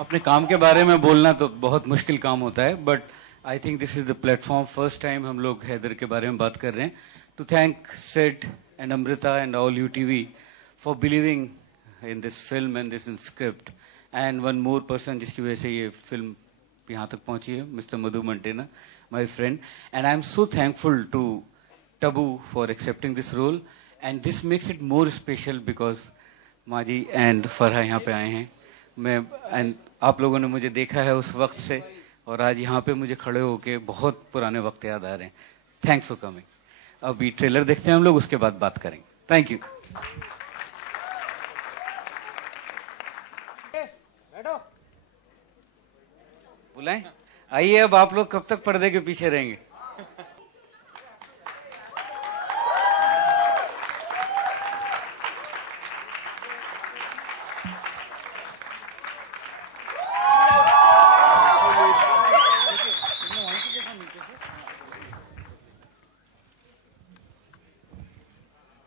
अपने काम के बारे में बोलना तो बहुत मुश्किल काम होता है, but I think this is the platform, first time हम लोग हैदर के बारे में बात कर रहे हैं, to thank said and Amrita and all UTV for believing in this film and this in script, and one more person जिसकी वजह से ये फिल्म यहाँ तक पहुंची है, mister Madhu Mantena, my friend, and I am so thankful to Tabu for accepting this role, and this makes it more special because Maji and Farah यहाँ पे आए हैं। मैं एंड आप लोगों ने मुझे देखा है उस वक्त से, और आज यहाँ पे मुझे खड़े होके बहुत पुराने वक्त याद आ रहे हैं। Thanks for coming. अभी ट्रेलर देखते हैं हम लोग, उसके बाद बात करेंगे। Thank you. बुलाएं? आइए, अब आप लोग कब तक पर्दे के पीछे रहेंगे?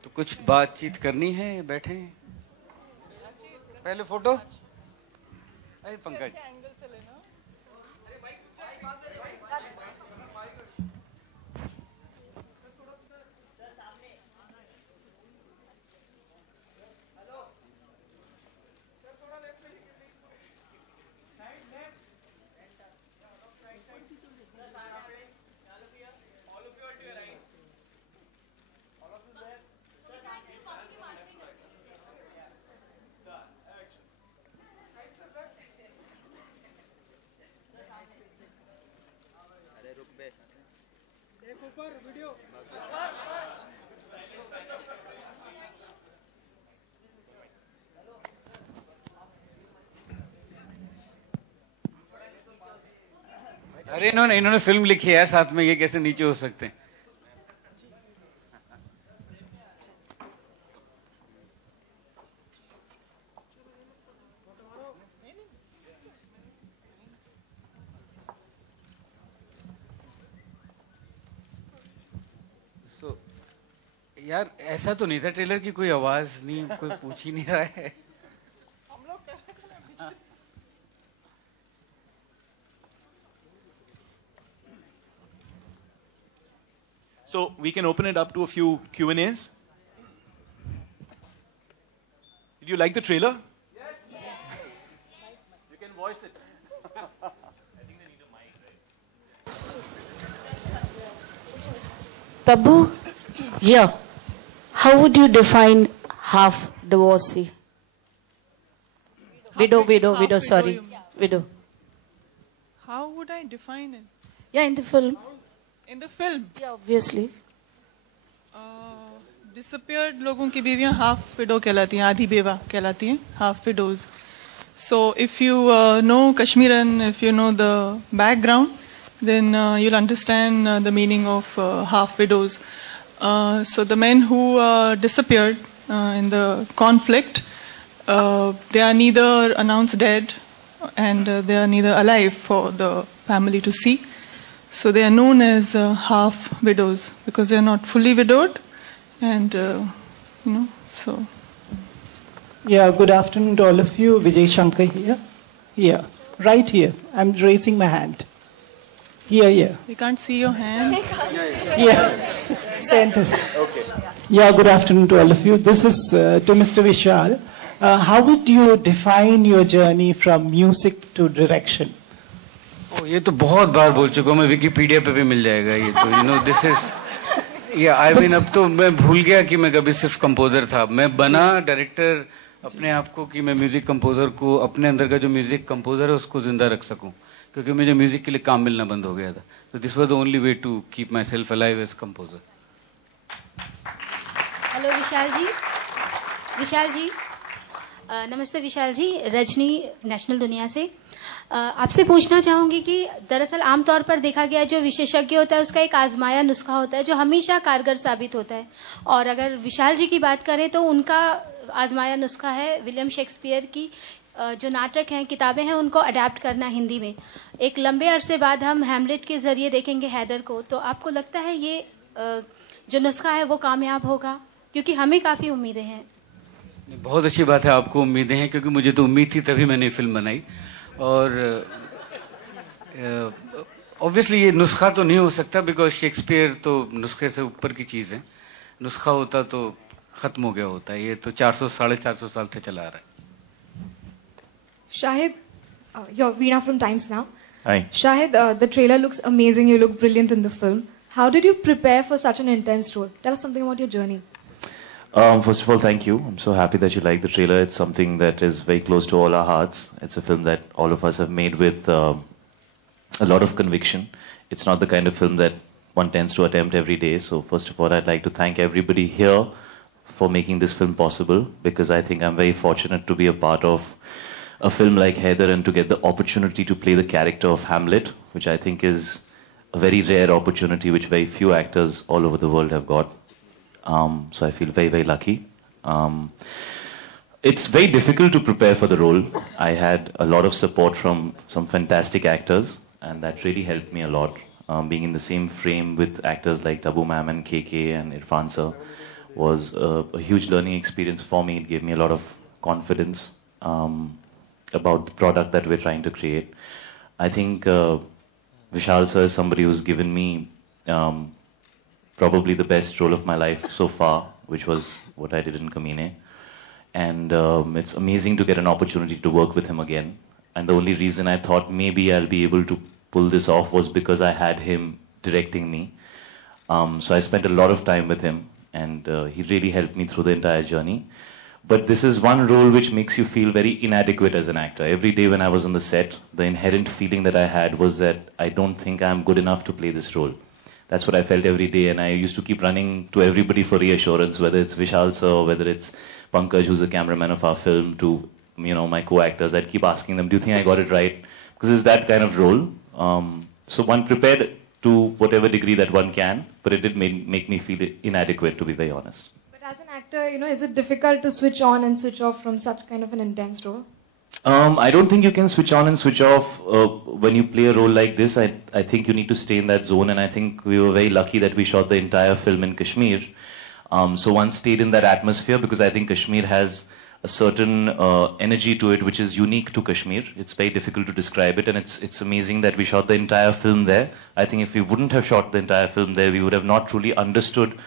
तो कुछ बातचीत करनी है, बैठे हैं? पहले फोटो। अरे पंकज, अरे इन्होंने फिल्म लिखी है यार साथ में, ये कैसे नीचे हो सकते हैं? So, यार ऐसा तो नहीं था ट्रेलर की, कोई आवाज नहीं, कोई पूछ ही नहीं रहा है। So we can open it up to a few Q&As. Did you like the trailer? Yes. Yes. You can voice it. I think they need a mic, right? Tabu, yeah. How would you define half divorcee? Widow, sorry. Widow. How would I define it? Yeah, in the film. In the film? Yeah, obviously. Disappeared लोगों की बीवियां half widow कहलाती हैं, आधी बेवा कहलाती हैं, half widows. So if you know Kashmir and if you know the background, then you'll understand the meaning of half widows. So the men who disappeared in the conflict, they are neither announced dead and they are neither alive for the family to see. So they are known as half widows because they are not fully widowed, and so. Yeah, good afternoon to all of you. Vijay Shankar here. Here, right here. I'm raising my hand. Here. We can't see your hand. Yeah, center. Okay. Yeah, good afternoon to all of you. This is to Mr. Vishal. How would you define your journey from music to direction? ये तो बहुत बार बोल चुका हूँ मैं, Wikipedia पे भी मिल जाएगा ये तो, दिस इज, ये आई मीन अब तो मैं भूल गया कि मैं कभी सिर्फ कंपोजर था। मैं बना डायरेक्टर अपने आप को कि मैं म्यूजिक कंपोजर को, अपने अंदर का जो म्यूजिक कंपोजर है उसको जिंदा रख सकूं, क्योंकि मुझे म्यूजिक के लिए काम मिलना बंद हो गया था। तो this was the only way to keep myself alive as composer. Hello Vishal ji, नमस्ते विशाल जी, रजनी नेशनल दुनिया से। आपसे पूछना चाहूँगी कि दरअसल आमतौर पर देखा गया जो विशेषज्ञ होता है उसका एक आजमाया नुस्खा होता है जो हमेशा कारगर साबित होता है, और अगर विशाल जी की बात करें तो उनका आजमाया नुस्खा है विलियम शेक्सपियर की जो नाटक हैं, किताबें हैं, उनको अडेप्ट करना हिंदी में। एक लंबे अरसे बाद हम हैमलेट के जरिए देखेंगे हैदर को, तो आपको लगता है ये जो नुस्खा है वो कामयाब होगा? क्योंकि हमें काफ़ी उम्मीदें हैं। बहुत अच्छी बात है, आपको उम्मीदें हैं, क्योंकि मुझे तो उम्मीद थी तभी मैंने फिल्म बनाई। और ऑब्वियसली ये नुस्खा तो नहीं हो सकता, बिकॉज शेक्सपियर तो नुस्खे से ऊपर की चीज़ है. नुस्खा होता तो ख़त्म हो गया होता है. ये तो 400-450 साल से चला आ रहा है. Shahid, you're Veena from Times Now. Hi. Shahid, the trailer looks amazing. You look brilliant in the film. How did you prepare for such an intense role? Tell us something about your journey. First of all, thank you. I'm so happy that you like the trailer. It's something that is very close to all our hearts. It's a film that all of us have made with a lot of conviction. It's not the kind of film that one tends to attempt every day. So first of all, I'd like to thank everybody here for making this film possible, because I think I'm very fortunate to be a part of a film like Haider and to get the opportunity to play the character of Hamlet, which I think is a very rare opportunity which very few actors all over the world have got. So I feel very, very lucky. It's very difficult to prepare for the role. I had a lot of support from some fantastic actors, and that really helped me a lot. Being in the same frame with actors like Tabu Ma'am and KK and Irfan Sir was a huge learning experience for me. It gave me a lot of confidence about the product that we're trying to create. I think Vishal Sir is somebody who's given me probably the best role of my life so far, which was what I did in Kamine. And it's amazing to get an opportunity to work with him again. And the only reason I thought maybe I'll be able to pull this off was because I had him directing me. So I spent a lot of time with him, and he really helped me through the entire journey. But this is one role which makes you feel very inadequate as an actor. Every day when I was on the set, the inherent feeling that I had was that I don't think I'm good enough to play this role. That's what I felt every day, and I used to keep running to everybody for reassurance, whether it's Vishal sir, or whether it's Pankaj, who's the cameraman of our film, to my co-actors. I'd keep asking them, do you think I got it right? Because it's that kind of role. So one prepared to whatever degree that one can, but it did make me feel inadequate, to be very honest. But as an actor, is it difficult to switch on and switch off from such kind of an intense role? I don't think you can switch on and switch off when you play a role like this. I think you need to stay in that zone, and I think we were very lucky that we shot the entire film in Kashmir. So one stayed in that atmosphere, because I think Kashmir has a certain energy to it which is unique to Kashmir. It's very difficult to describe it, and it's amazing that we shot the entire film there. I think if we wouldn't have shot the entire film there, we would have not truly understood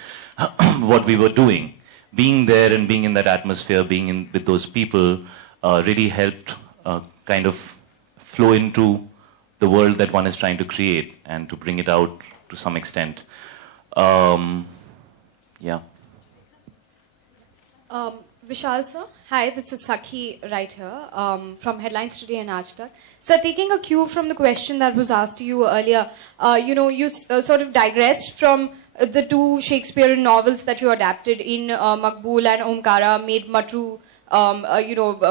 what we were doing. Being there and being in that atmosphere, being with those people, really helped kind of flow into the world that one is trying to create and to bring it out to some extent. Yeah. Vishal sir, hi, this is Sakhi right here from Headlines Today and Aaj Tak. Sir, taking a cue from the question that was asked to you earlier, you sort of digressed from the two Shakespearean novels that you adapted in Maqbool and Omkara, made Matru,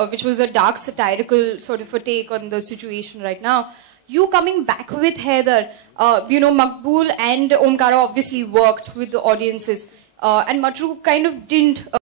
which was a dark satirical sort of a take on the situation right now. You coming back with Haider, Maqbool and Omkara obviously worked with the audiences, and Matru kind of didn't.